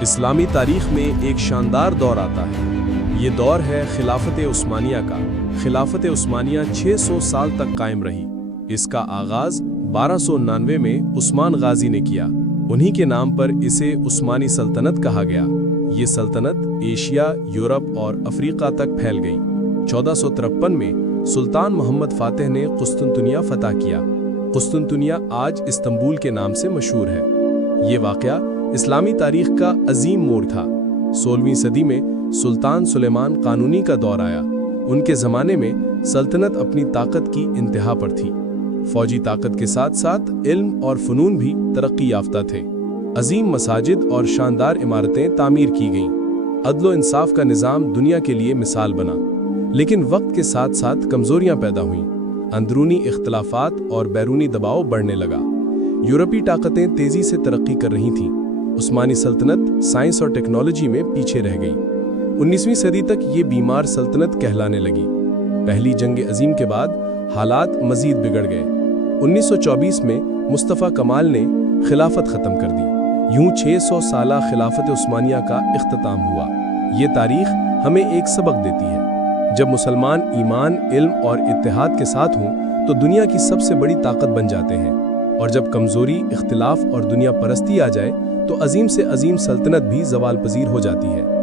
اسلامی تاریخ میں ایک شاندار دور آتا ہے۔ یہ دور ہے خلافت عثمانیہ کا۔ خلافت عثمانیہ 600 سال تک قائم رہی۔ اس کا آغاز 1299 میں عثمان غازی نے کیا۔ انہی کے نام پر اسے عثمانی سلطنت کہا گیا۔ یہ سلطنت ایشیا، یورپ اور افریقہ تک پھیل گئی۔ 1453 میں سلطان محمد فاتح نے قسطنطنیہ فتح کیا۔ قسطنطنیہ آج استنبول کے نام سے مشہور ہے۔ یہ واقعہ اسلامی تاریخ کا عظیم موڑ تھا۔ 16ویں صدی میں سلطان سلیمان قانونی کا دور آیا۔ ان کے زمانے میں سلطنت اپنی طاقت کی انتہا پر تھی۔ فوجی طاقت کے ساتھ ساتھ علم اور فنون بھی ترقی یافتہ تھے۔ عظیم مساجد اور شاندار عمارتیں تعمیر کی گئیں۔ عدل و انصاف کا نظام دنیا کے لیے مثال بنا۔ لیکن وقت کے ساتھ ساتھ کمزوریاں پیدا ہوئیں۔ اندرونی اختلافات اور بیرونی دباؤ بڑھنے لگا۔ یورپی طاقتیں تیزی سے ترقی کر رہی تھیں۔ عثمانی سلطنت سائنس اور ٹیکنالوجی میں پیچھے رہ گئی۔ 19ویں صدی تک یہ بیمار سلطنت کہلانے لگی۔ پہلی جنگ عظیم کے بعد حالات مزید بگڑ گئے۔ 1924 میں مصطفیٰ کمال نے خلافت ختم کر دی۔ یوں 600 سالہ خلافت عثمانیہ کا اختتام ہوا۔ یہ تاریخ ہمیں ایک سبق دیتی ہے۔ جب مسلمان ایمان، علم اور اتحاد کے ساتھ ہوں تو دنیا کی سب سے بڑی طاقت بن جاتے ہیں، اور جب کمزوری، اختلاف اور دنیا پرستی آ جائے تو عظیم سے عظیم سلطنت بھی زوال پذیر ہو جاتی ہے۔